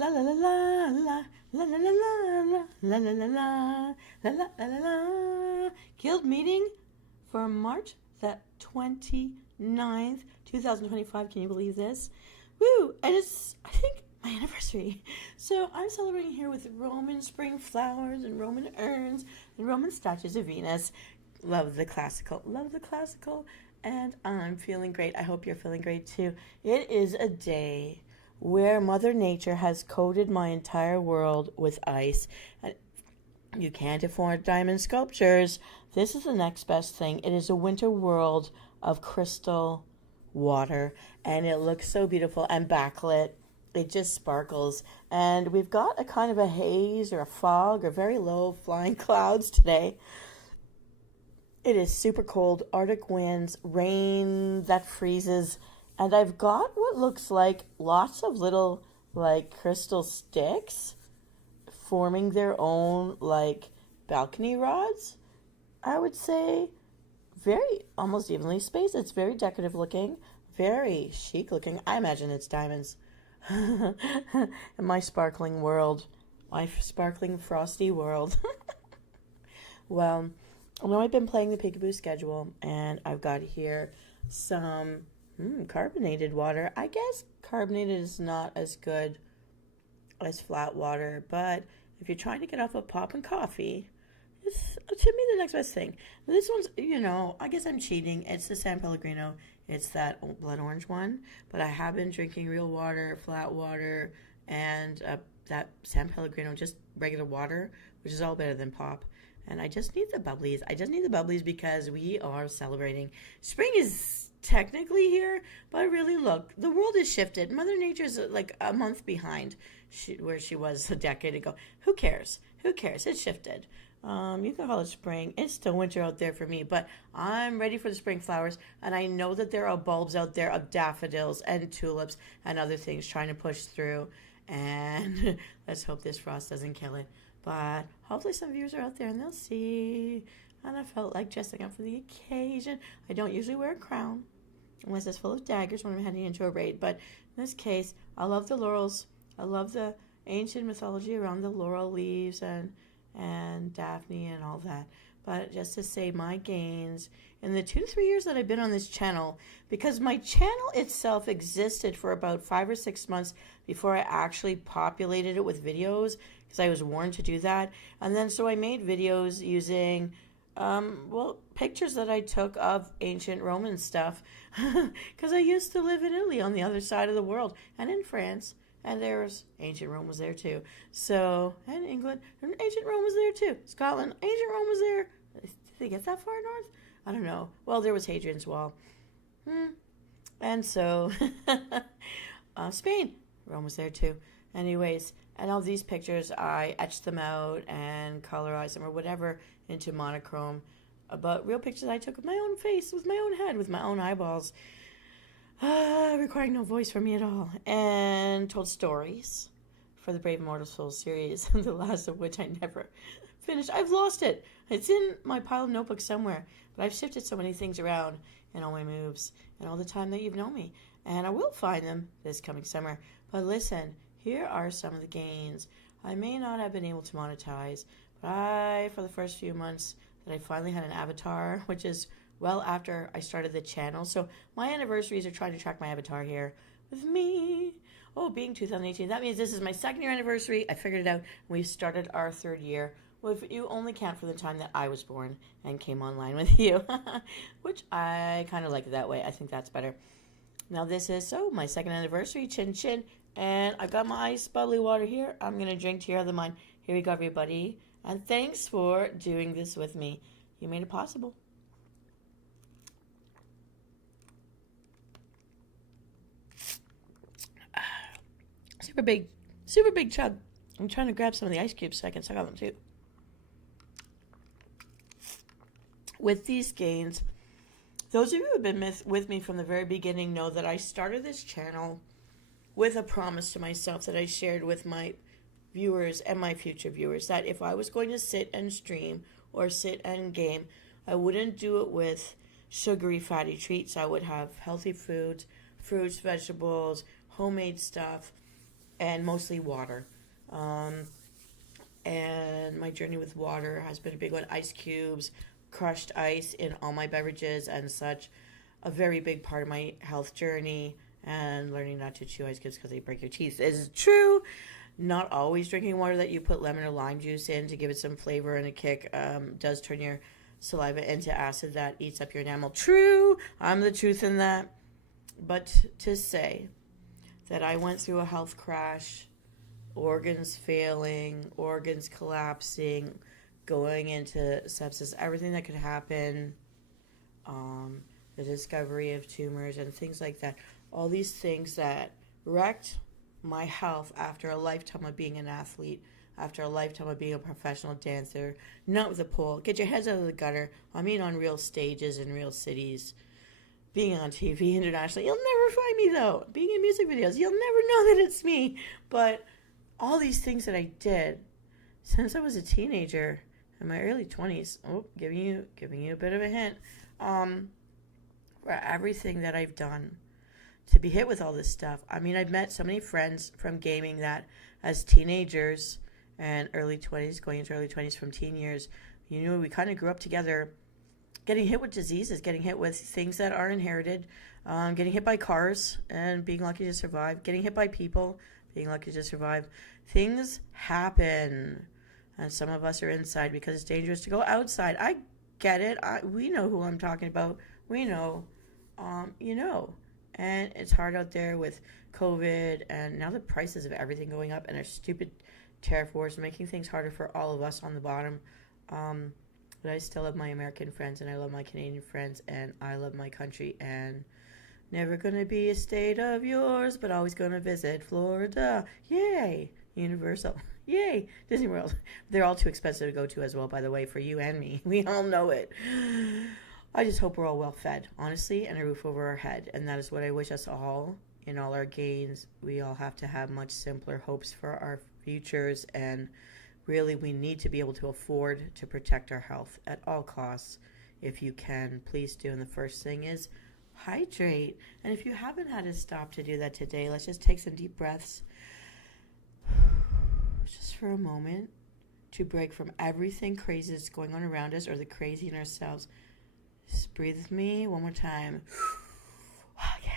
La la la la la la la la la la la la la la la la la la. Guild meeting for March the 29th, 2025. Can you believe this? Woo! And it's, I think, my anniversary. So I'm celebrating here with Roman spring flowers and Roman urns and Roman statues of Venus. Love the classical. Love the classical. And I'm feeling great. I hope you're feeling great too. It is a day where Mother Nature has coated my entire world with ice. And you can't afford diamond sculptures. This is the next best thing. It is a winter world of crystal water, and it looks so beautiful and backlit. It just sparkles. And we've got a kind of a haze or a fog or very low flying clouds today. It is super cold, Arctic winds, rain that freezes, and I've got what looks like lots of little like crystal sticks forming their own like balcony rods. I would say very almost evenly spaced. It's very decorative looking, very chic looking. I imagine it's diamonds. In my sparkling world, my sparkling frosty world. Well, I know I've been playing the peekaboo schedule, and I've got here some carbonated water. I guess carbonated is not as good as flat water, but if you're trying to get off of pop and coffee, it's to me the next best thing. This one's, I guess I'm cheating. It's the San Pellegrino. It's that blood orange one, but I have been drinking real water, flat water, and that San Pellegrino, just regular water, which is all better than pop. And I just need the bubblies. I just need the bubblies because we are celebrating. Spring is technically here, but really look, the world has shifted. Mother Nature's like a month behind where she was a decade ago. Who cares? Who cares? It's shifted. You can call it spring. It's still winter out there for me, but I'm ready for the spring flowers. And I know that there are bulbs out there of daffodils and tulips and other things trying to push through. And let's hope this frost doesn't kill it. But hopefully some viewers are out there and they'll see. And I felt like dressing up for the occasion. I don't usually wear a crown unless it's full of daggers when I'm heading into a raid. But in this case, I love the laurels. I love the ancient mythology around the laurel leaves and Daphne and all that. But just to say my gains in the 2 to 3 years that I've been on this channel, because my channel itself existed for about 5 or 6 months before I actually populated it with videos, because I was warned to do that. And then so I made videos using pictures that I took of ancient Roman stuff, because I used to live in Italy on the other side of the world, and in France. And there's ancient Rome was there too. So, and England, and ancient Rome was there too. Scotland, ancient Rome was there. Did they get that far north? I don't know. Well, there was Hadrian's Wall. And so, Spain, Rome was there too. Anyways, and all these pictures, I etched them out and colorized them or whatever into monochrome. But real pictures I took of my own face, with my own head, with my own eyeballs. Requiring no voice from me at all, and told stories for the Brave Immortal Soul series, the last of which I never finished. I've lost it. It's in my pile of notebooks somewhere, but I've shifted so many things around in all my moves and all the time that you've known me, and I will find them this coming summer. But listen, here are some of the gains. I may not have been able to monetize, but for the first few months that I finally had an avatar, which is well after I started the channel. So my anniversaries are trying to track my avatar here with me. Oh, being 2018. That means this is my 2nd year anniversary. I figured it out. We started our 3rd year. Well, if you only count from the time that I was born and came online with you, which I kind of like it that way. I think that's better. Now this is my 2nd anniversary. Chin chin. And I got my ice bubbly water here. I'm going to drink to your other mind. Here we go, everybody. And thanks for doing this with me. You made it possible. Super big chug. I'm trying to grab some of the ice cubes so I can suck on them too. With these gains, those of you who have been with me from the very beginning know that I started this channel with a promise to myself that I shared with my viewers and my future viewers, that if I was going to sit and stream or sit and game, I wouldn't do it with sugary, fatty treats. I would have healthy foods, fruits, vegetables, homemade stuff, and mostly water. Um, and my journey with water has been a big one. Ice cubes, crushed ice in all my beverages and such. A very big part of my health journey, and learning not to chew ice cubes because they break your teeth is true. Not always drinking water that you put lemon or lime juice in to give it some flavor and a kick does turn your saliva into acid that eats up your enamel. True, I'm the truth in that. But to say that I went through a health crash, organs failing, organs collapsing, going into sepsis, everything that could happen, the discovery of tumors and things like that, all these things that wrecked my health after a lifetime of being an athlete, after a lifetime of being a professional dancer, not with a pole. Get your heads out of the gutter. I mean, on real stages in real cities, being on TV internationally. You'll never find me, though. Being in music videos, you'll never know that it's me. But all these things that I did since I was a teenager in my early 20s, giving you a bit of a hint, for everything that I've done to be hit with all this stuff. I mean, I've met so many friends from gaming that as teenagers and early 20s, going into early 20s from teen years, we kind of grew up together, getting hit with diseases, getting hit with things that are inherited, getting hit by cars and being lucky to survive, getting hit by people, being lucky to survive. Things happen, and some of us are inside because it's dangerous to go outside. I get it. We know who I'm talking about. We know, and it's hard out there with COVID and now the prices of everything going up and our stupid tariff wars making things harder for all of us on the bottom. But I still love my American friends, and I love my Canadian friends, and I love my country, and never gonna be a state of yours, but always gonna visit Florida. Yay! Universal. Yay! Disney World. They're all too expensive to go to as well, by the way, for you and me. We all know it. I just hope we're all well fed, honestly, and a roof over our head. And that is what I wish us all in all our gains. We all have to have much simpler hopes for our futures, and really we need to be able to afford to protect our health at all costs. If you can, please do. And the first thing is hydrate. And if you haven't had a stop to do that today, let's just take some deep breaths just for a moment to break from everything crazy that's going on around us or the crazy in ourselves. Just breathe with me one more time. Yeah.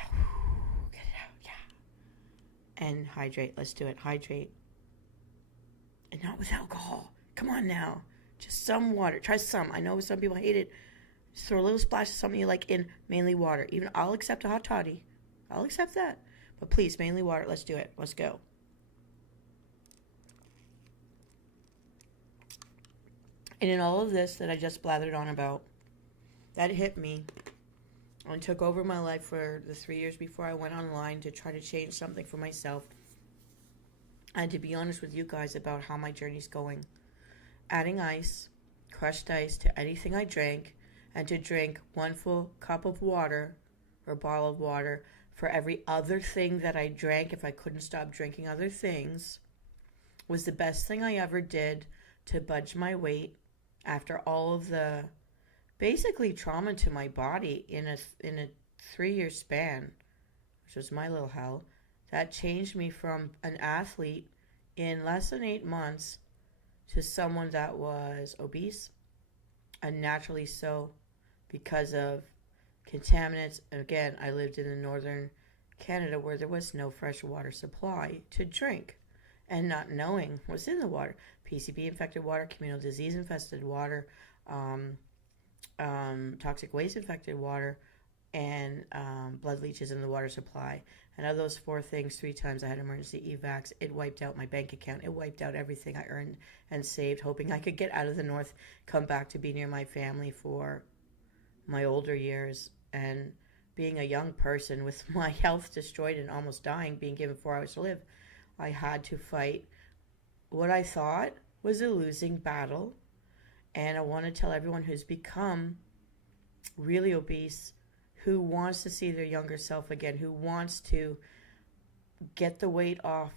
Get it out. Yeah. And hydrate. Let's do it. Hydrate. And not with alcohol. Come on now. Just some water. Try some. I know some people hate it. Just throw a little splash of something you like in, mainly water. Even I'll accept a hot toddy. I'll accept that. But please, mainly water. Let's do it. Let's go. And in all of this that I just blathered on about, that hit me and took over my life for the 3 years before I went online to try to change something for myself. And to be honest with you guys about how my journey's going. Adding ice, crushed ice to anything I drank, and to drink 1 full cup of water or bottle of water for every other thing that I drank if I couldn't stop drinking other things, was the best thing I ever did to budge my weight after all of the basically trauma to my body in a 3-year span, which was my little hell. That changed me from an athlete in less than 8 months to someone that was obese, unnaturally so, because of contaminants. And again, I lived in the northern Canada where there was no fresh water supply to drink, and not knowing what's in the water. PCB infected water, communal disease infested water, toxic waste infected water, and blood leeches in the water supply. And of those 4 things, 3 times I had emergency evacs. It wiped out my bank account. It wiped out everything I earned and saved, hoping I could get out of the north, come back to be near my family for my older years. And being a young person with my health destroyed and almost dying, being given 4 hours to live, I had to fight what I thought was a losing battle. And I want to tell everyone who's become really obese, who wants to see their younger self again, who wants to get the weight off,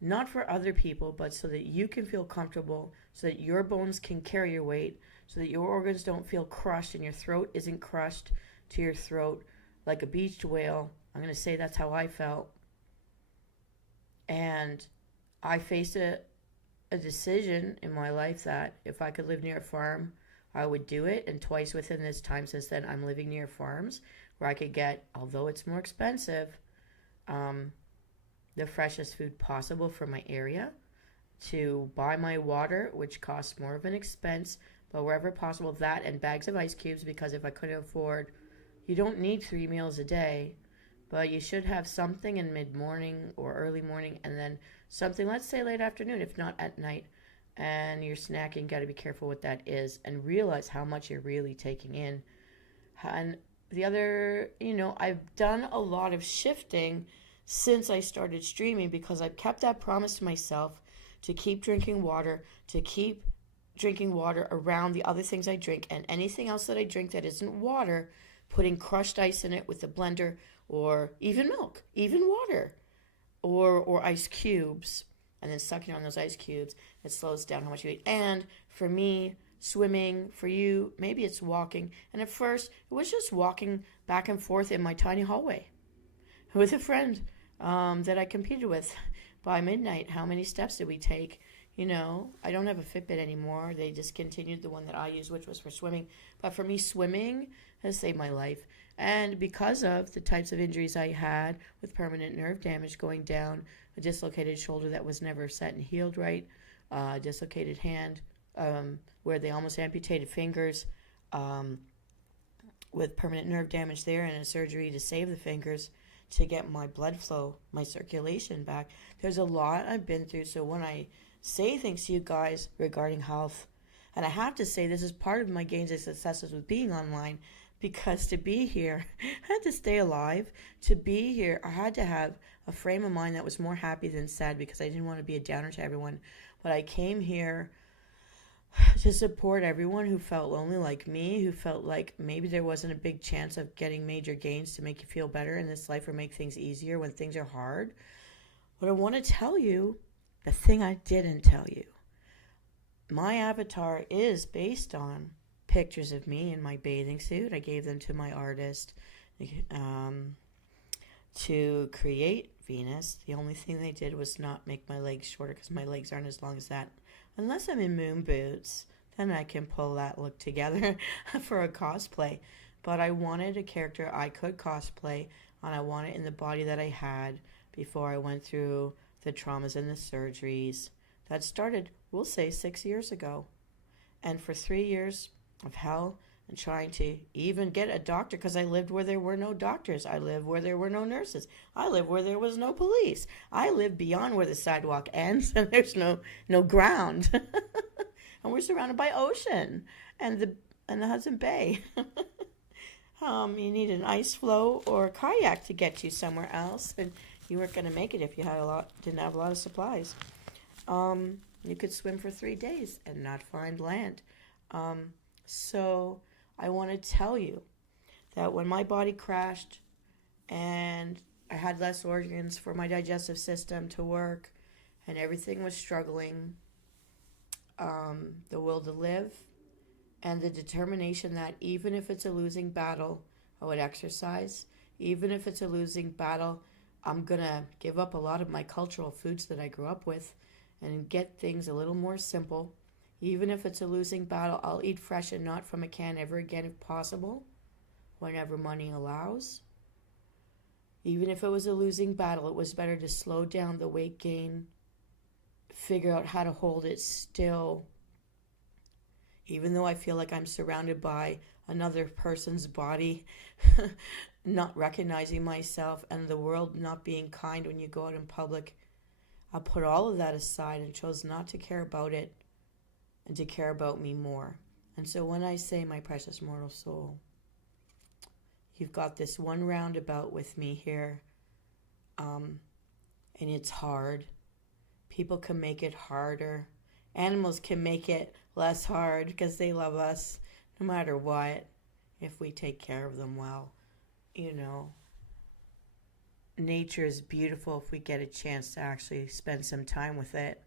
not for other people, but so that you can feel comfortable, so that your bones can carry your weight, so that your organs don't feel crushed and your throat isn't crushed to your throat like a beached whale. I'm going to say that's how I felt. And And I faced a decision in my life that if I could live near a farm, I would do it. And twice within this time since then, I'm living near farms where I could get, although it's more expensive, um, the freshest food possible for my area, to buy my water, which costs more of an expense, but wherever possible, that and bags of ice cubes, because if I couldn't afford, you don't need 3 meals a day, but you should have something in mid-morning or early morning, and then something, let's say late afternoon, if not at night, and you're snacking, got to be careful what that is and realize how much you're really taking in. And the other, I've done a lot of shifting since I started streaming because I've kept that promise to myself to keep drinking water, to keep drinking water around the other things I drink, and anything else that I drink that isn't water, putting crushed ice in it with a blender, or even milk, even water, or ice cubes, and then sucking on those ice cubes. It slows down how much you eat. And for me, swimming, for you, maybe it's walking. And at first, it was just walking back and forth in my tiny hallway with a friend that I competed with. By midnight, how many steps did we take? I don't have a Fitbit anymore. They discontinued the one that I used, which was for swimming. But for me, swimming has saved my life. And because of the types of injuries I had with permanent nerve damage going down, a dislocated shoulder that was never set and healed right, a dislocated hand where they almost amputated fingers with permanent nerve damage there, and a surgery to save the fingers to get my blood flow, my circulation back. There's a lot I've been through. So when I say things to you guys regarding health, and I have to say this is part of my gains and successes with being online, because to be here, I had to stay alive. To be here, I had to have a frame of mind that was more happy than sad, because I didn't want to be a downer to everyone. But I came here to support everyone who felt lonely like me, who felt like maybe there wasn't a big chance of getting major gains to make you feel better in this life or make things easier when things are hard. But I want to tell you the thing I didn't tell you. My avatar is based on pictures of me in my bathing suit. I gave them to my artist to create Venus. The only thing they did was not make my legs shorter, because my legs aren't as long as that. Unless I'm in moon boots, then I can pull that look together for a cosplay. But I wanted a character I could cosplay, and I wanted it in the body that I had before I went through the traumas and the surgeries that started, we'll say, 6 years ago. And for 3 years of hell and trying to even get a doctor, because I lived where there were no doctors. I lived where there were no nurses. I lived where there was no police. I lived beyond where the sidewalk ends and there's no ground. And we're surrounded by ocean and the Hudson Bay. You need an ice floe or a kayak to get you somewhere else, and you weren't going to make it if you didn't have a lot of supplies. You could swim for 3 days and not find land. So I want to tell you that when my body crashed and I had less organs for my digestive system to work and everything was struggling, the will to live and the determination that even if it's a losing battle, I would exercise. Even if it's a losing battle, I'm going to give up a lot of my cultural foods that I grew up with and get things a little more simple. Even if it's a losing battle, I'll eat fresh and not from a can ever again if possible, whenever money allows. Even if it was a losing battle, it was better to slow down the weight gain, figure out how to hold it still. Even though I feel like I'm surrounded by another person's body, not recognizing myself, and the world not being kind when you go out in public, I put all of that aside and chose not to care about it and to care about me more. And so when I say, my precious mortal soul, you've got this one roundabout with me here, and it's hard. People can make it harder. Animals can make it less hard because they love us no matter what, if we take care of them well. Nature is beautiful if we get a chance to actually spend some time with it.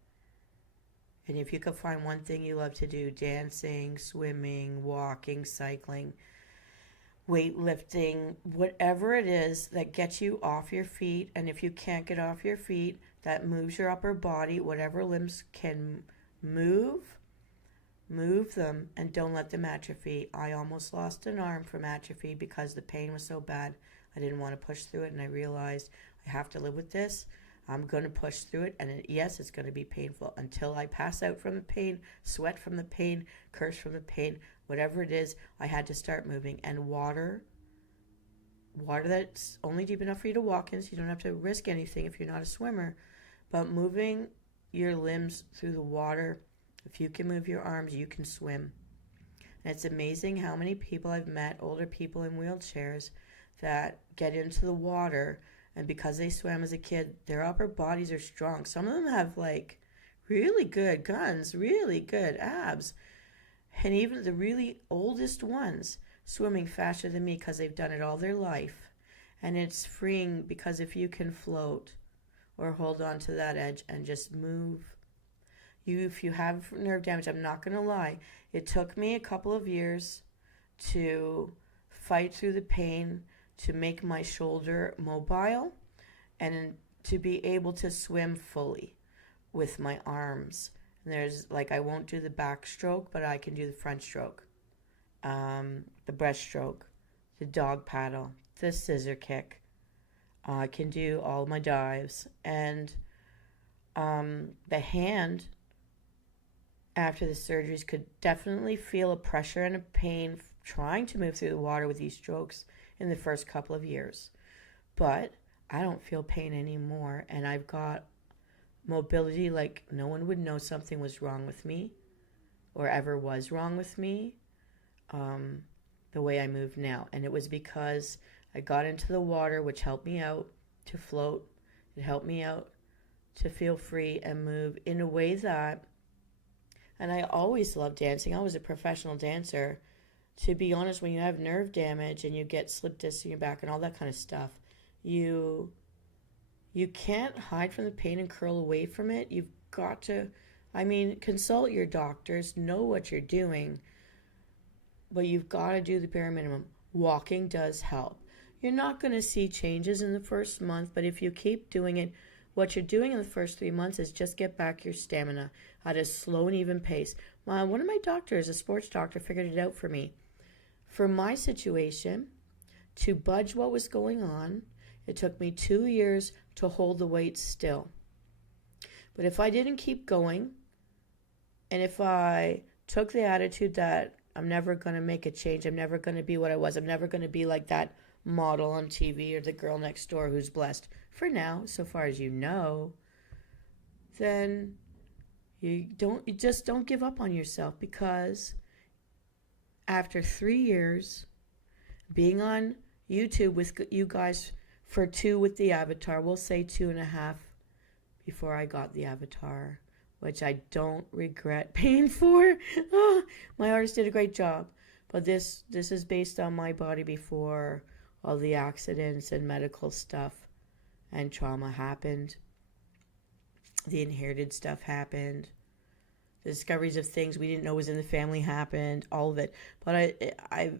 And if you could find one thing you love to do, dancing, swimming, walking, cycling, weightlifting, whatever it is that gets you off your feet. And if you can't get off your feet, that moves your upper body, whatever limbs can move them, and don't let them atrophy. I almost lost an arm from atrophy because the pain was so bad. I didn't want to push through it, and I realized I have to live with this. I'm going to push through it, and yes, it's going to be painful until I pass out from the pain, sweat from the pain, curse from the pain, whatever it is. I had to start moving, and water that's only deep enough for you to walk in, so you don't have to risk anything if you're not a swimmer, but moving your limbs through the water. If you can move your arms, you can swim. And it's amazing how many people I've met, older people in wheelchairs, that get into the water, and because they swam as a kid, their upper bodies are strong. Some of them have like really good guns, really good abs, and even the really oldest ones swimming faster than me because they've done it all their life. And it's freeing because if you can float or hold on to that edge and just move, if you have nerve damage, I'm not going to lie, it took me a couple of years to fight through the pain, to make my shoulder mobile, and to be able to swim fully with my arms. And there's like, I won't do the backstroke, but I can do the front stroke, the breaststroke, the dog paddle, the scissor kick. I can do all my dives. And the hand, after the surgeries, could definitely feel a pressure and a pain trying to move through the water with these strokes in the first couple of years. But I don't feel pain anymore, and I've got mobility like no one would know something was wrong with me or ever was wrong with me, the way I move now. And it was because I got into the water, which helped me out to float. It helped me out to feel free and move in a way that, and I always loved dancing. I was a professional dancer. To be honest, when you have nerve damage and you get slip discs in your back and all that kind of stuff, you can't hide from the pain and curl away from it. You've got to, consult your doctors, know what you're doing, but you've got to do the bare minimum. Walking does help. You're not going to see changes in the first month, but if you keep doing it, what you're doing in the first 3 months is just get back your stamina at a slow and even pace. One of my doctors, a sports doctor, figured it out for me. For my situation, to budge what was going on, it took me 2 years to hold the weight still. But if I didn't keep going, and if I took the attitude that I'm never going to make a change, I'm never going to be what I was, I'm never going to be like that model on TV or the girl next door who's blessed, for now, so far as you know, then you just don't give up on yourself, because after 3 years being on YouTube with you guys for 2 with the avatar, we'll say 2.5 before I got the avatar, which I don't regret paying for. My artist did a great job, but this is based on my body before all the accidents and medical stuff and trauma happened. The inherited stuff happened. The discoveries of things we didn't know was in the family happened. All of it. But I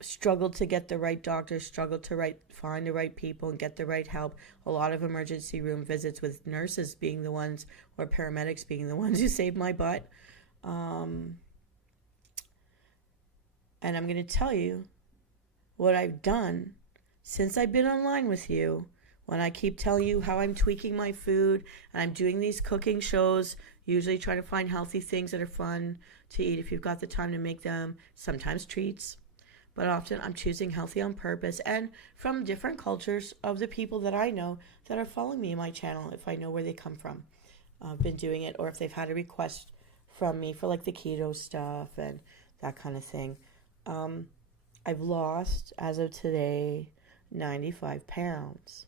struggled to get the right doctors, struggled to find the right people and get the right help. A lot of emergency room visits with nurses being the ones, or paramedics being the ones who saved my butt. And I'm going to tell you what I've done since I've been online with you. When I keep telling you how I'm tweaking my food and I'm doing these cooking shows, usually try to find healthy things that are fun to eat if you've got the time to make them, sometimes treats. But often I'm choosing healthy on purpose, and from different cultures of the people that I know that are following me in my channel, if I know where they come from. I've been doing it, or if they've had a request from me for like the keto stuff and that kind of thing. I've lost, as of today, 95 pounds.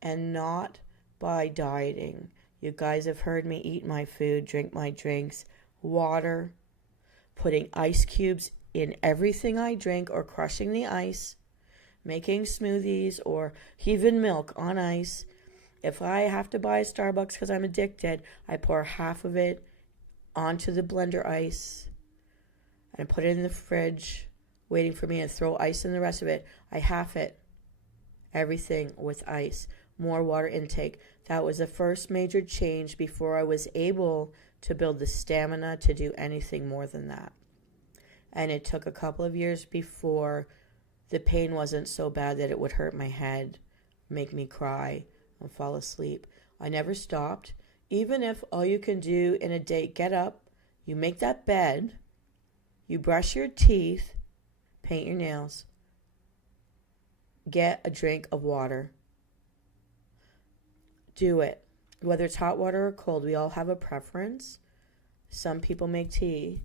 And not by dieting. You guys have heard me eat my food, drink my drinks, water, putting ice cubes in everything I drink, or crushing the ice, making smoothies, or even milk on ice. If I have to buy a Starbucks because I'm addicted, I pour half of it onto the blender ice and put it in the fridge, waiting for me to throw ice in the rest of it. I half it. Everything with ice. more water intake. That was the first major change before I was able to build the stamina to do anything more than that. And it took a couple of years before the pain wasn't so bad that it would hurt my head, make me cry, and fall asleep. I never stopped. Even if all you can do in a day, get up, you make that bed, you brush your teeth, paint your nails, get a drink of water. Do it. Whether it's hot water or cold, we all have a preference. Some people make tea.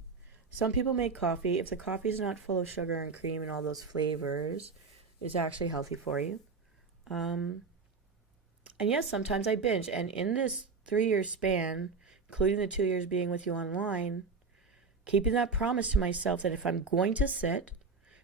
Some people make coffee. If the coffee is not full of sugar and cream and all those flavors, it's actually healthy for you. And yes, sometimes I binge. And in this 3-year span, including the 2 years being with you online, keeping that promise to myself that if I'm going to sit,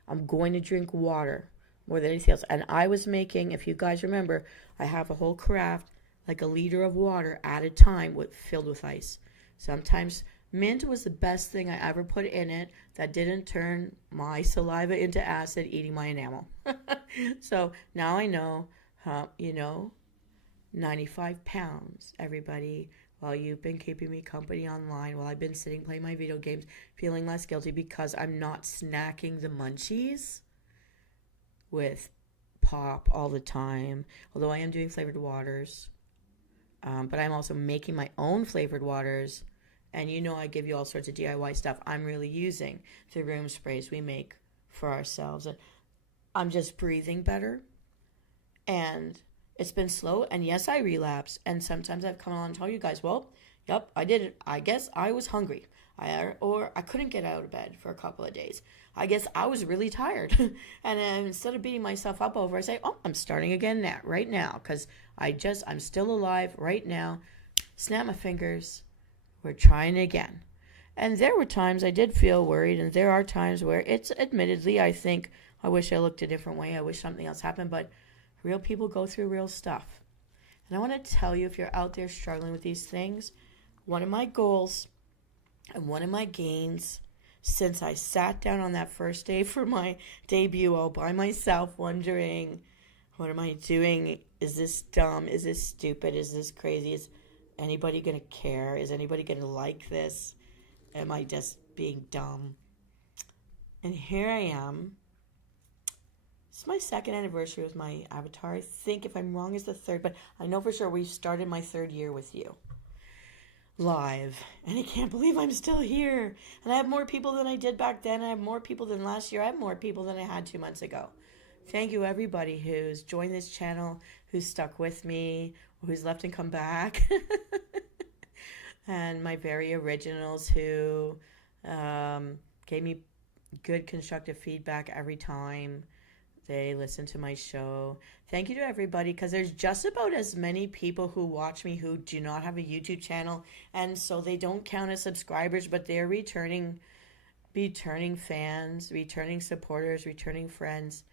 I'm going to drink water more than anything else. And I was making, if you guys remember, I have a whole carafe, like a liter of water at a time filled with ice. Sometimes mint was the best thing I ever put in it that didn't turn my saliva into acid eating my enamel. So now I know, 95 pounds, everybody, while you've been keeping me company online, while I've been sitting playing my video games, feeling less guilty because I'm not snacking the munchies with pop all the time, although I am doing flavored waters. But I'm also making my own flavored waters. And I give you all sorts of DIY stuff. I'm really using the room sprays we make for ourselves. And I'm just breathing better. And it's been slow. And yes, I relapse. And sometimes I've come on and tell you guys, well, yep, I did it. I guess I was hungry. Or I couldn't get out of bed for a couple of days. I guess I was really tired. And instead of beating myself up over, I say, oh, I'm starting again right now. Because I'm still alive right now. Snap my fingers. We're trying again. And there were times I did feel worried. And there are times where it's admittedly, I think, I wish I looked a different way. I wish something else happened. But real people go through real stuff. And I want to tell you, if you're out there struggling with these things, one of my goals and one of my gains since I sat down on that first day for my debut all by myself wondering, what am I doing? Is this dumb? Is this stupid? Is this crazy? Is anybody going to care? Is anybody going to like this? Am I just being dumb? And here I am. It's my second anniversary with my avatar. I think, if I'm wrong, it's the third, but I know for sure we've started my 3rd year with you. Live. And I can't believe I'm still here. And I have more people than I did back then. I have more people than last year. I have more people than I had 2 months ago. Thank you, everybody who's joined this channel, who's stuck with me, who's left and come back. And my very originals who gave me good constructive feedback every time they listen to my show. Thank you to everybody, because there's just about as many people who watch me who do not have a YouTube channel, and so they don't count as subscribers, but they're returning fans, returning supporters, returning friends.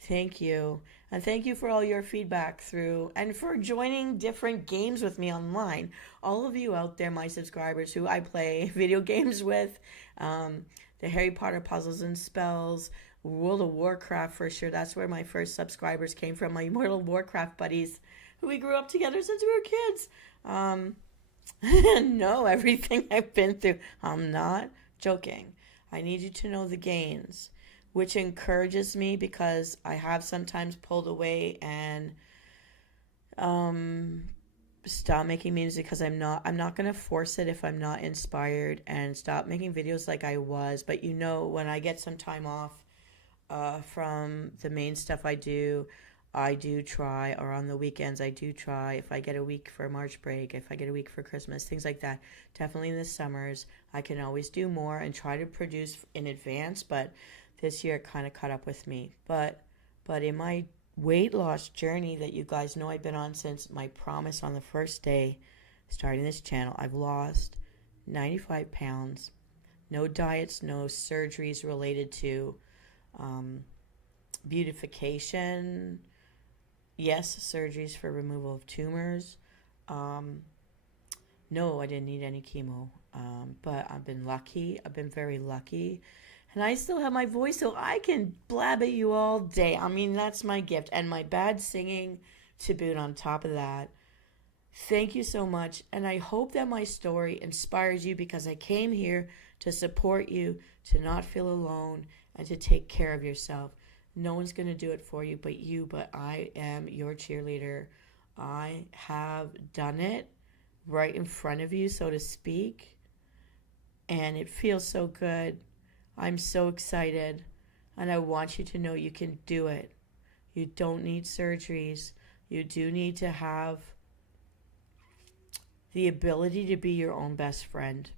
Thank you. And thank you for all your feedback and for joining different games with me online. All of you out there, my subscribers who I play video games with, the Harry Potter puzzles and spells, World of Warcraft for sure. That's where my first subscribers came from, my World of Warcraft buddies who we grew up together since we were kids. Know everything I've been through. I'm not joking. I need you to know the gains, which encourages me, because I have sometimes pulled away and stop making music because I'm not going to force it if I'm not inspired, and stop making videos like I was. But when I get some time off from the main stuff I do try, or on the weekends I do try, if I get a week for March break, if I get a week for Christmas, things like that. Definitely in the summers, I can always do more and try to produce in advance, but this year it kind of caught up with me. But in my weight loss journey that you guys know I've been on since my promise on the first day starting this channel, I've lost 95 pounds. No diets, no surgeries related to beautification. Yes, surgeries for removal of tumors. No, I didn't need any chemo. But I've been lucky. I've been very lucky. And I still have my voice, so I can blab at you all day. I mean, that's my gift. And my bad singing to boot on top of that. Thank you so much. And I hope that my story inspires you, because I came here to support you, to not feel alone, and to take care of yourself. No one's going to do it for you but you, but I am your cheerleader. I have done it right in front of you, so to speak. And it feels so good. I'm so excited. And I want you to know you can do it. You don't need surgeries. You do need to have the ability to be your own best friend.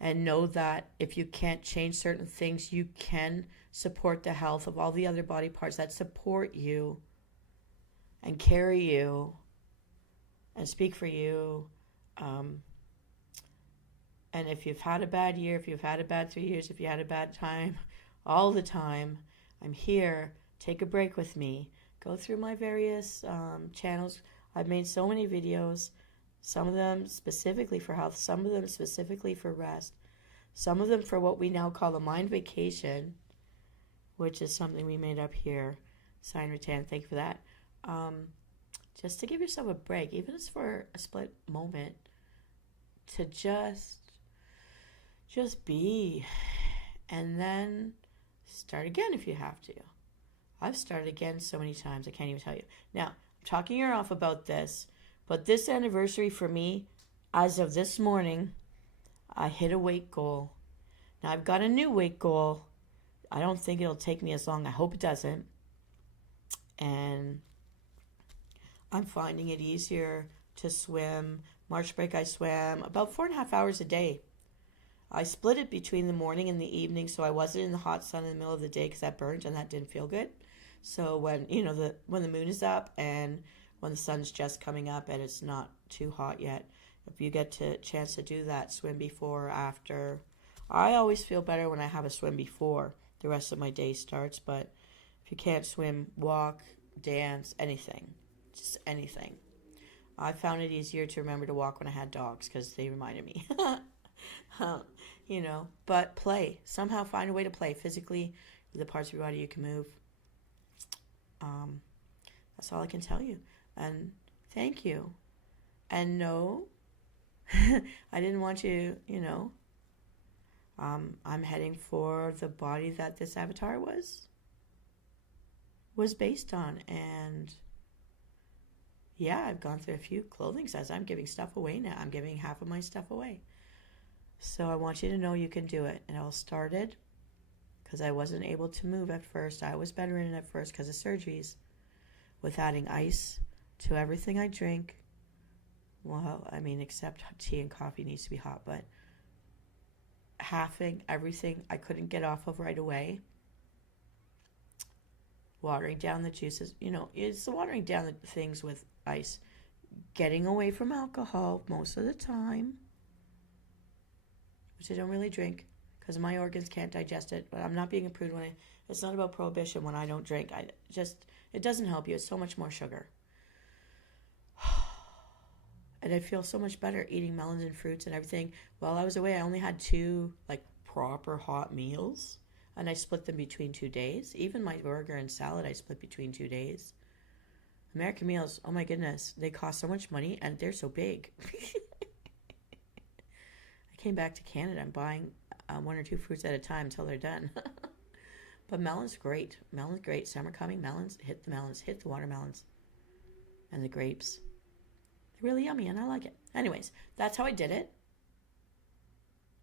And know that if you can't change certain things, you can support the health of all the other body parts that support you and carry you and speak for you. And if you've had a bad year, if you've had a bad 3 years, if you had a bad time, all the time, I'm here. Take a break with me. Go through my various channels. I've made so many videos. Some of them specifically for health, some of them specifically for rest, some of them for what we now call the mind vacation, which is something we made up here. Sign Rattan, thank you for that. Just to give yourself a break, even if it's for a split moment, to just be, and then start again if you have to. I've started again so many times, I can't even tell you. Now, I'm talking your off about this, but this anniversary for me, as of this morning, I hit a weight goal. Now I've got a new weight goal. I don't think it'll take me as long. I hope it doesn't. And I'm finding it easier to swim. March break I swam about 4.5 hours a day. I split it between the morning and the evening, so I wasn't in the hot sun in the middle of the day because that burnt and that didn't feel good. So when the moon is up and when the sun's just coming up and it's not too hot yet, if you get a chance to do that, swim before or after. I always feel better when I have a swim before the rest of my day starts, but if you can't swim, walk, dance, anything, just anything. I found it easier to remember to walk when I had dogs because they reminded me. But play. Somehow find a way to play physically, the parts of your body you can move. That's all I can tell you. And thank you. And no, I didn't want you, I'm heading for the body that this avatar was based on. And yeah, I've gone through a few clothing sets. I'm giving stuff away now. I'm giving half of my stuff away. So I want you to know you can do it. It all started because I wasn't able to move at first. I was bedridden at first because of surgeries. With adding ice to everything I drink. Well, except tea and coffee needs to be hot, but halving everything I couldn't get off of right away. Watering down the juices. It's watering down the things with ice. Getting away from alcohol most of the time. Which I don't really drink because my organs can't digest it. But I'm not being a prude it's not about prohibition when I don't drink. It doesn't help you. It's so much more sugar. And I feel so much better eating melons and fruits and everything. While I was away, I only had 2 proper hot meals. And I split them between 2 days. Even my burger and salad I split between 2 days. American meals, oh my goodness, they cost so much money and they're so big. I came back to Canada. I'm buying 1 or 2 fruits at a time until they're done. But melon's great. Melon's great. Summer coming. Melons. Hit the watermelons. And the grapes. They're really yummy and I like it. Anyways, that's how I did it.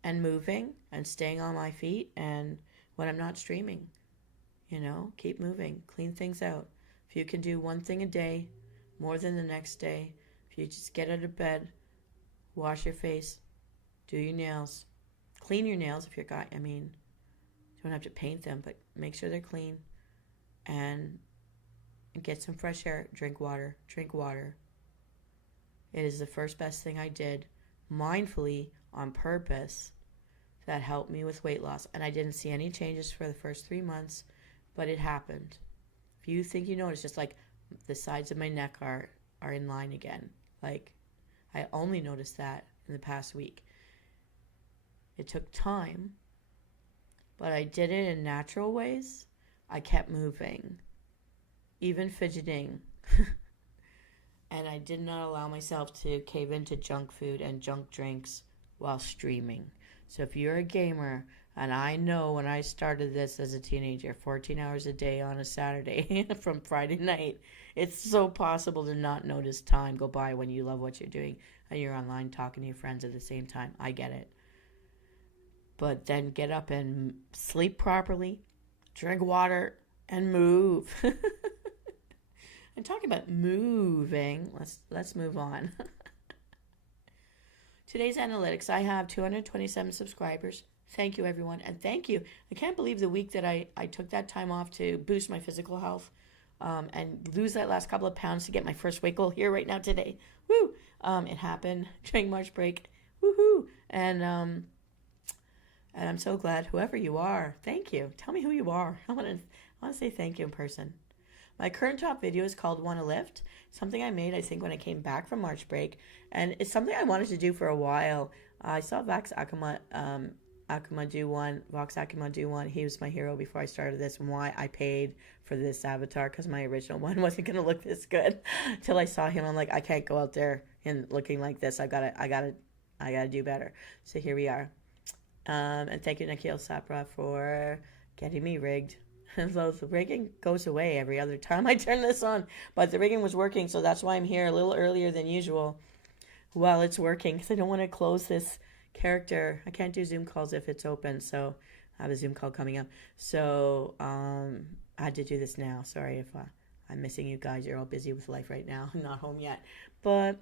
And moving and staying on my feet. And when I'm not streaming, keep moving. Clean things out. If you can do one thing a day, more than the next day. If you just get out of bed, wash your face, do your nails. Clean your nails if you're you don't have to paint them, but make sure they're clean. And get some fresh air. Drink water. It is the first best thing I did mindfully on purpose that helped me with weight loss. And I didn't see any changes for the first 3 months, but it happened. If you think you notice, just the sides of my neck are in line again. I only noticed that in the past week. It took time, but I did it in natural ways. I kept moving, even fidgeting. and I did not allow myself to cave into junk food and junk drinks while streaming. So if you're a gamer, and I know when I started this as a teenager, 14 hours a day on a Saturday from Friday night, it's so possible to not notice time go by when you love what you're doing and you're online talking to your friends at the same time. I get it. But then get up and sleep properly, drink water, and move. And talking about moving, let's move on. Today's analytics, I have 227 subscribers. Thank you, everyone. And thank you. I can't believe the week that I took that time off to boost my physical health and lose that last couple of pounds to get my first weight goal here right now today. Woo! It happened during March break. Woohoo! And I'm so glad, whoever you are, thank you. Tell me who you are. I want to say thank you in person. My current top video is called Wanna Lift, something I made, I think, when I came back from March break. And it's something I wanted to do for a while. I saw Vox Akuma do one. He was my hero before I started this, and why I paid for this avatar, because my original one wasn't going to look this good. Till I saw him, I'm like, I can't go out there and looking like this. I gotta do better. So here we are. And thank you, Nikhil Sapra, for getting me rigged. So the rigging goes away every other time I turn this on. But the rigging was working, so that's why I'm here a little earlier than usual while it's working, because I don't want to close this character. I can't do Zoom calls if it's open, so I have a Zoom call coming up. So I had to do this now. Sorry if I'm missing you guys. You're all busy with life right now. I'm not home yet. But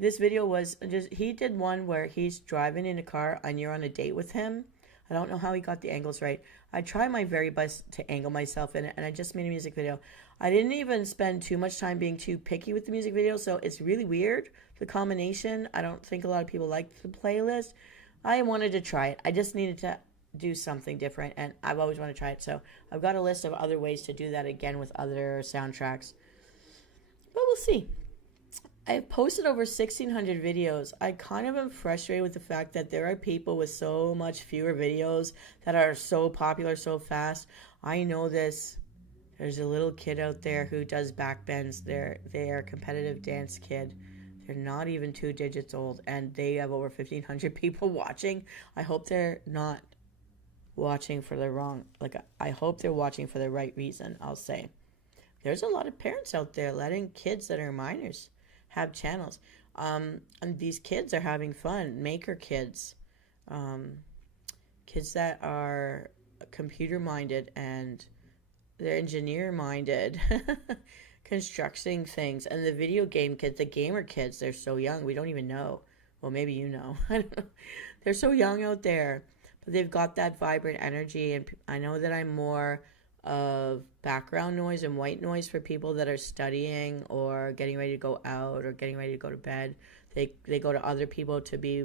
this video was just, he did one where he's driving in a car and you're on a date with him. I don't know how he got the angles right. I try my very best to angle myself in it, and I just made a music video. I didn't even spend too much time being too picky with the music video, so it's really weird, the combination. I don't think a lot of people like the playlist. I wanted to try it. I just needed to do something different, and I've always wanted to try it. So I've got a list of other ways to do that again with other soundtracks. But we'll see. I've posted over 1,600 videos. I kind of am frustrated with the fact that there are people with so much fewer videos that are so popular so fast. I know this. There's a little kid out there who does backbends. They're a competitive dance kid. They're not even 2 digits old, and they have over 1,500 people watching. I hope they're not watching for the wrong, I hope they're watching for the right reason, I'll say. There's a lot of parents out there letting kids that are minors have channels. And these kids are having fun. Maker kids. Kids that are computer minded and they're engineer minded. Constructing things. And the video game kids, the gamer kids, they're so young. We don't even know. Well, maybe you know. I don't know. They're so young out there. But they've got that vibrant energy. And I know that I'm more of background noise and white noise for people that are studying or getting ready to go out or getting ready to go to bed. They go to other people to be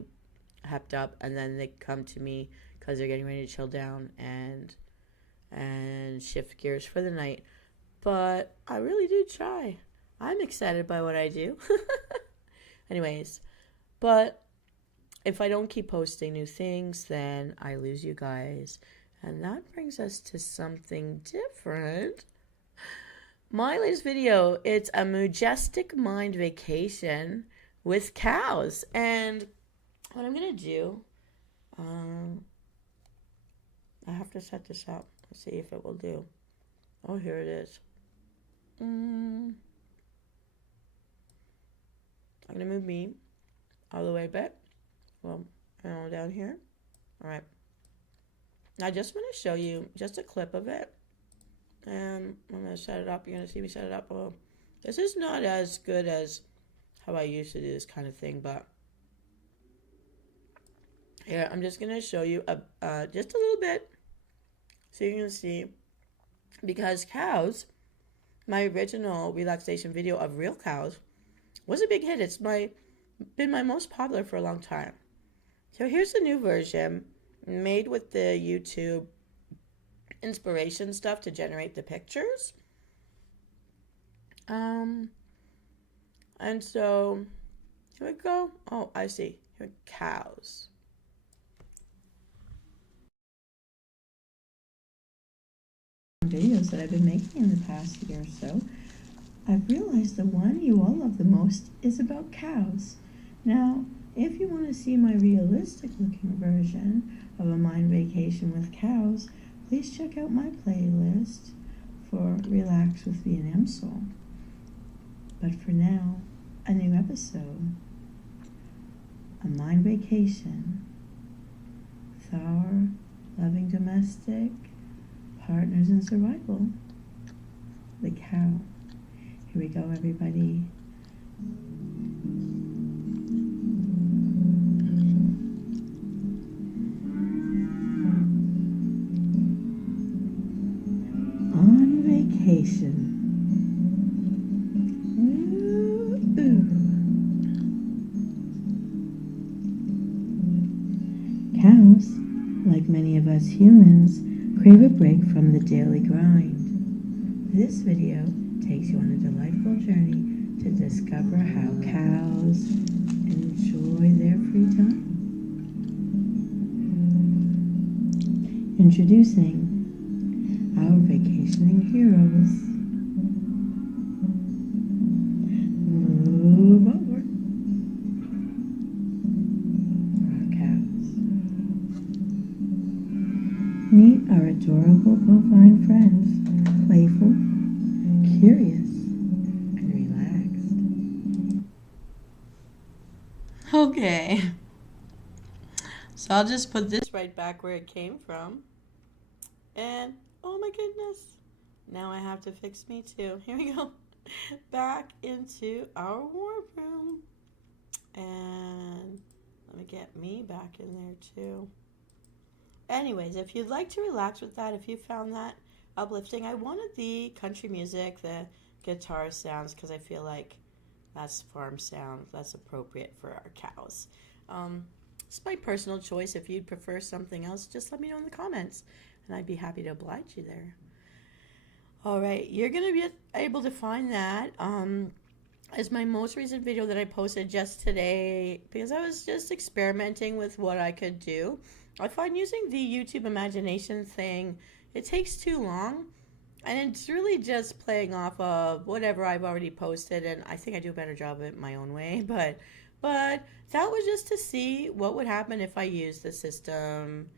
hepped up, and then they come to me because they're getting ready to chill down and shift gears for the night. But I really do try. I'm excited by what I do. Anyways, but if I don't keep posting new things, then I lose you guys. And that brings us to something different. My latest video, it's a majestic mind vacation with cows. And what I'm going to do, I have to set this up. Let's see if it will do. Oh, here it is. I'm going to move me all the way back. Well, down here. All right. I just want to show you just a clip of it. And I'm going to set it up. You're going to see me set it up. Well, this is not as good as how I used to do this kind of thing, but here, I'm just going to show you just a little bit so you can see. Because cows, my original relaxation video of real cows was a big hit. It's been my most popular for a long time. So here's the new version made with the YouTube inspiration stuff to generate the pictures. And so here we go. Oh, I see. Here, cows. Videos that I've been making in the past year or so. I've realized the one you all love the most is about cows. Now, if you want to see my realistic looking version of a mind vacation with cows, please check out my playlist for Relax with V and Msoul. But for now, a new episode, a mind vacation with our loving domestic partners in survival, the cow. Here we go, everybody. On vacation. Cows, like many of us humans, crave a break from the daily grind. This video takes you on a delightful journey to discover how cows enjoy their free time. Introducing our vacationing heroes. Move over. Our cows. Meet our adorable bovine friends, playful, curious, and relaxed. Okay. So I'll just put this right back where it came from. And, oh my goodness, now I have to fix me too. Here we go. Back into our war room. And let me get me back in there too. Anyways, if you'd like to relax with that, if you found that uplifting, I wanted the country music, the guitar sounds, because I feel like that's farm sound. That's appropriate for our cows. It's my personal choice. If you'd prefer something else, just let me know in the comments, and I'd be happy to oblige you there. All right, you're going to be able to find that as my most recent video that I posted just today, because I was just experimenting with what I could do. I find using the YouTube imagination thing, it takes too long, and it's really just playing off of whatever I've already posted, and I think I do a better job of it my own way, but that was just to see what would happen if I used the system,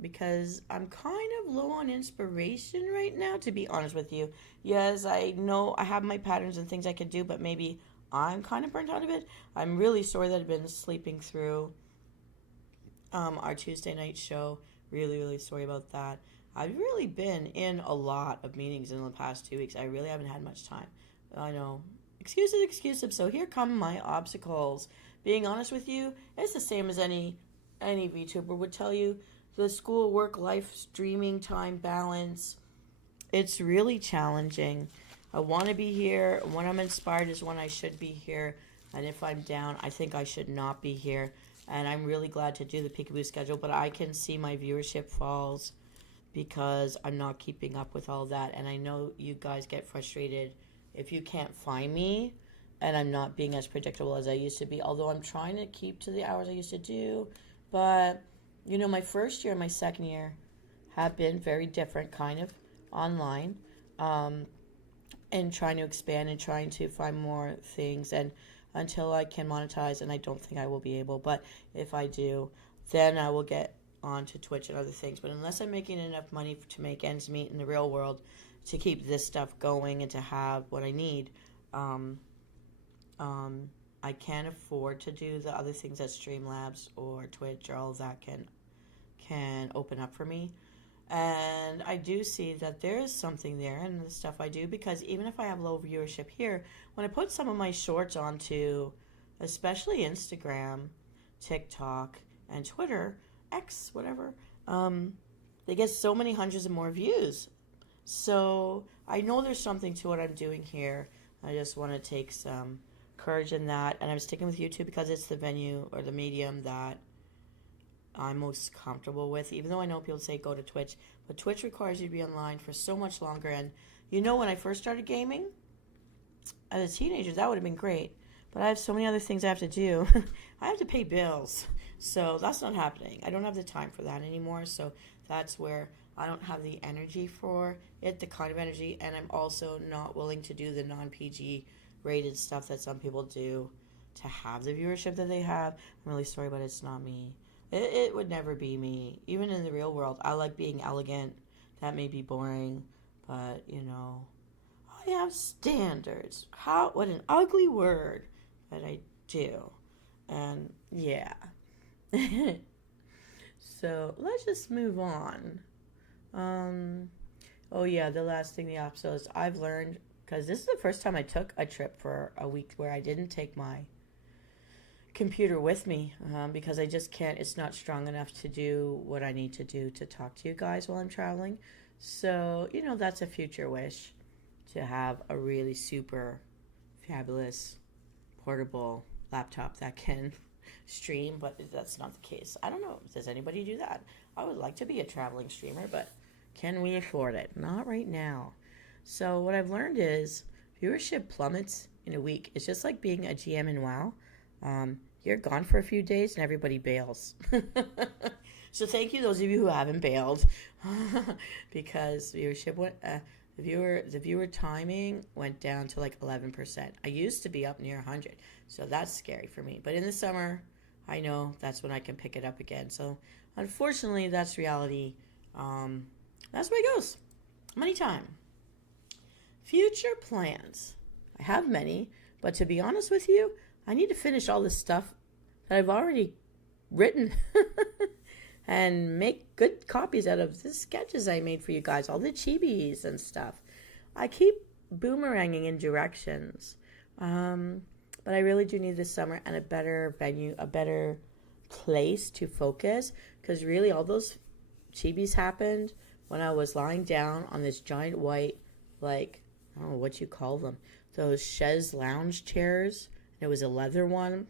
because I'm kind of low on inspiration right now, to be honest with you. Yes, I know I have my patterns and things I could do, but maybe I'm kind of burnt out of it. I'm really sorry that I've been sleeping through our Tuesday night show. Really sorry about that. I've really been in a lot of meetings in the past 2 weeks. I really haven't had much time. I know. Excuses. So here come my obstacles. Being honest with you, it's the same as any VTuber would tell you. The school, work, life, streaming time balance. It's really challenging. I want to be here. When I'm inspired is when I should be here. And if I'm down, I think I should not be here. And I'm really glad to do the peekaboo schedule, but I can see my viewership falls because I'm not keeping up with all that. And I know you guys get frustrated if you can't find me and I'm not being as predictable as I used to be, although I'm trying to keep to the hours I used to do. But, you know, my first year and my second year have been very different kind of online, and trying to expand and trying to find more things, and until I can monetize, and I don't think I will be able, but if I do, then I will get onto Twitch and other things. But unless I'm making enough money to make ends meet in the real world to keep this stuff going and to have what I need, I can't afford to do the other things that Streamlabs or Twitch or all of that can open up for me. And I do see that there is something there in the stuff I do, because even if I have low viewership here, when I put some of my shorts onto especially Instagram, TikTok, and Twitter, X, whatever, they get so many hundreds of more views. So I know there's something to what I'm doing here. I just want to take some courage in that, and I'm sticking with YouTube because it's the venue or the medium that I'm most comfortable with, even though I know people say go to Twitch, but Twitch requires you to be online for so much longer. And you know, when I first started gaming as a teenager, that would have been great, but I have so many other things I have to do. I have to pay bills, so that's not happening. I don't have the time for that anymore, so that's where I don't have the energy for it, the kind of energy, and I'm also not willing to do the non-PG rated stuff that some people do to have the viewership that they have. I'm really sorry, but it's not me. It would never be me. Even in the real world, I like being elegant. That may be boring, but, I have standards. What an ugly word, but I do. And, yeah. So, let's just move on. The last thing, the episode is I've learned, because this is the first time I took a trip for a week where I didn't take my computer with me, because I just can't, it's not strong enough to do what I need to do to talk to you guys while I'm traveling. So, that's a future wish, to have a really super fabulous portable laptop that can stream, but that's not the case. I don't know, does anybody do that? I would like to be a traveling streamer, but can we afford it? Not right now. So what I've learned is viewership plummets in a week. It's just like being a GM in WoW. You're gone for a few days and everybody bails. So thank you, those of you who haven't bailed, because viewership went. The viewer timing went down to like 11%. I used to be up near 100, so that's scary for me. But in the summer, I know that's when I can pick it up again. So unfortunately, that's reality. That's where it goes. Money time. Future plans. I have many, but to be honest with you, I need to finish all this stuff that I've already written and make good copies out of the sketches I made for you guys, all the chibis and stuff. I keep boomeranging in directions, but I really do need this summer and a better venue, a better place to focus, because really all those chibis happened when I was lying down on this giant white, like, I don't know what you call them, those chaise lounge chairs. It was a leather one,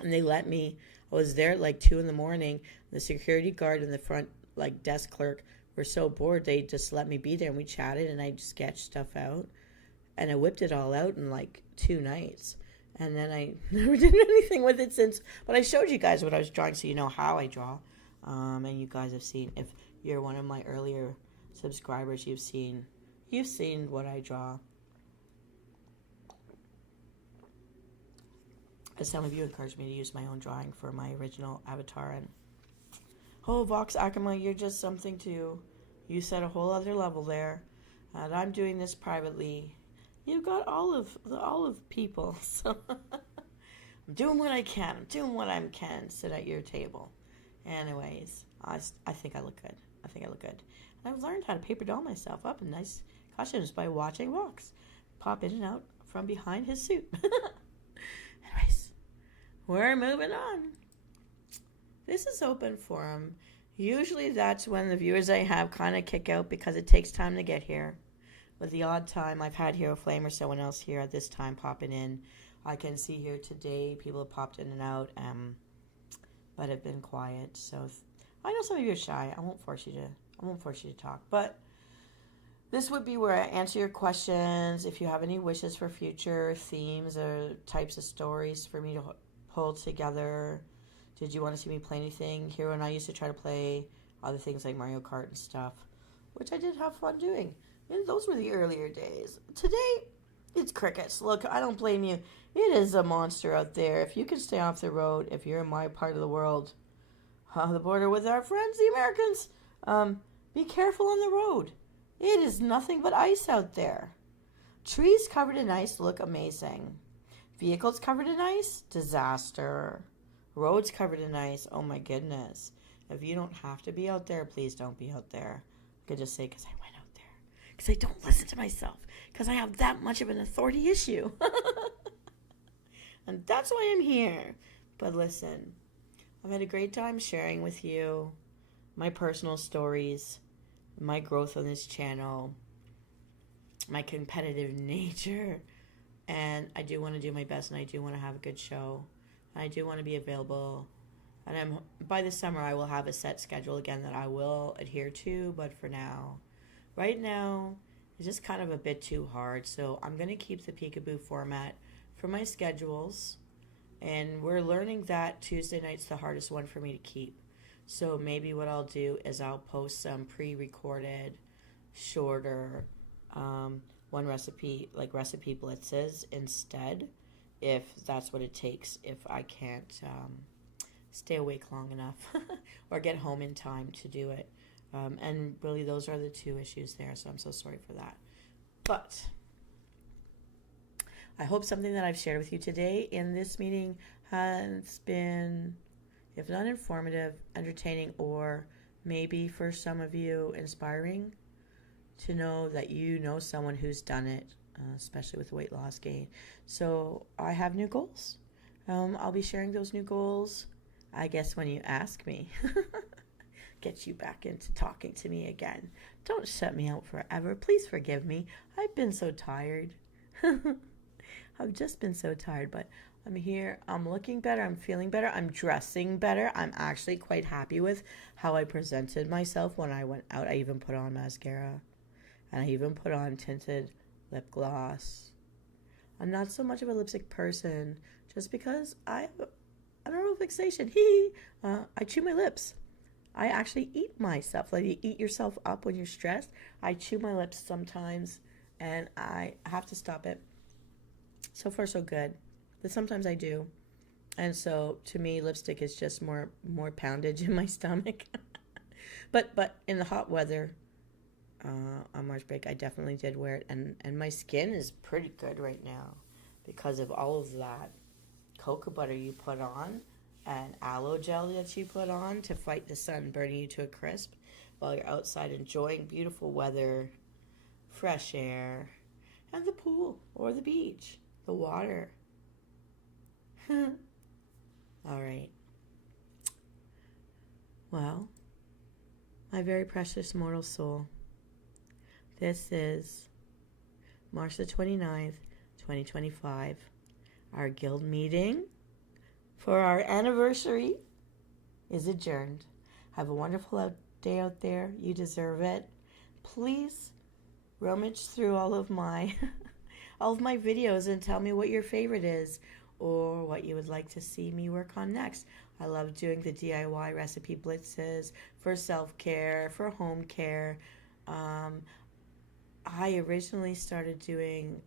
and they let me, I was there at like 2 a.m. The security guard and the front, like, desk clerk were so bored, they just let me be there, and we chatted, and I sketched stuff out, and I whipped it all out in like 2 nights, and then I never did anything with it since, but I showed you guys what I was drawing, so you know how I draw, and you guys have seen, if you're one of my earlier subscribers, you've seen what I draw. As some of you encouraged me to use my own drawing for my original avatar, and Vox Akama, you're just something too. You set a whole other level there, and I'm doing this privately. You've got the olive people, so I'm doing what I can. I'm doing what I can. Sit at your table. Anyways, I think I look good. And I've learned how to paper doll myself up in nice costumes by watching Vox pop in and out from behind his suit. Anyways, we're moving on. This is open forum. Usually that's when the viewers I have kind of kick out because it takes time to get here. With the odd time I've had Hero Flame or someone else here at this time popping in. I can see here today people have popped in and out, but have been quiet. So I know some of you are shy. I won't force you to talk. But this would be where I answer your questions. If you have any wishes for future themes or types of stories for me to pull together. Did you want to see me play anything? Hero and I used to try to play other things like Mario Kart and stuff, which I did have fun doing. And those were the earlier days. Today, it's crickets. Look, I don't blame you. It is a monster out there. If you can stay off the road, if you're in my part of the world, the border with our friends, the Americans, be careful on the road. It is nothing but ice out there. Trees covered in ice look amazing. Vehicles covered in ice, disaster. Roads covered in ice, oh my goodness. If you don't have to be out there, please don't be out there. I could just say because I went out there. Because I don't listen to myself. Because I have that much of an authority issue. And that's why I'm here. But listen, I've had a great time sharing with you my personal stories, my growth on this channel, my competitive nature. And I do want to do my best, and I do want to have a good show. I do want to be available, and by the summer I will have a set schedule again that I will adhere to, but for now, right now, it's just kind of a bit too hard, so I'm going to keep the peekaboo format for my schedules, and we're learning that Tuesday night's the hardest one for me to keep. So maybe what I'll do is I'll post some pre-recorded, shorter, one recipe, like recipe blitzes instead, if that's what it takes, if I can't stay awake long enough or get home in time to do it. And really, those are the two issues there, so I'm so sorry for that. But I hope something that I've shared with you today in this meeting has been, if not informative, entertaining, or maybe for some of you inspiring to know that you know someone who's done it, especially with weight loss gain. So I have new goals. I'll be sharing those new goals, I guess, when you ask me. Get you back into talking to me again. Don't shut me out forever. Please forgive me. I've been so tired. I've just been so tired, but I'm here. I'm looking better. I'm feeling better. I'm dressing better. I'm actually quite happy with how I presented myself when I went out. I even put on mascara, and I even put on tinted lip gloss. I'm not so much of a lipstick person just because I don't know, fixation. I chew my lips. I actually eat myself. Like you eat yourself up when you're stressed. I chew my lips sometimes, and I have to stop it. So far, so good. But sometimes I do. And so, to me, lipstick is just more poundage in my stomach. But in the hot weather, on March break, I definitely did wear it. And my skin is pretty good right now because of all of that cocoa butter you put on and aloe gel that you put on to fight the sun burning you to a crisp while you're outside enjoying beautiful weather, fresh air, and the pool or the beach, the water. All right. Well, my very precious mortal soul, this is March the 29th, 2025, our guild meeting for our anniversary is adjourned. Have a wonderful day out there. You deserve it. Please rummage through all of my videos and tell me what your favorite is or what you would like to see me work on next. I love doing the DIY recipe blitzes for self-care, for home care. I originally started doing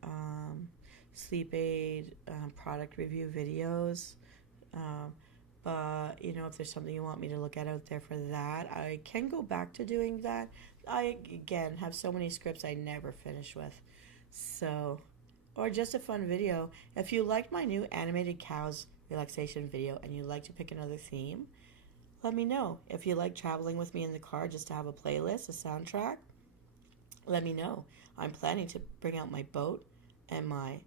sleep aid product review videos. But, if there's something you want me to look at out there for that, I can go back to doing that. I, again, have so many scripts I never finish with. So, or just a fun video. If you liked my new animated cows relaxation video and you'd like to pick another theme, let me know. If you like traveling with me in the car just to have a playlist, a soundtrack, let me know. I'm planning to bring out my boat and my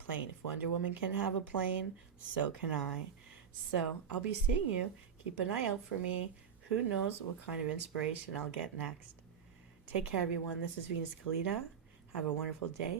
plane. If Wonder Woman can have a plane, so can I. So I'll be seeing you. Keep an eye out for me. Who knows what kind of inspiration I'll get next. Take care, everyone. This is Venus Callida. Have a wonderful day.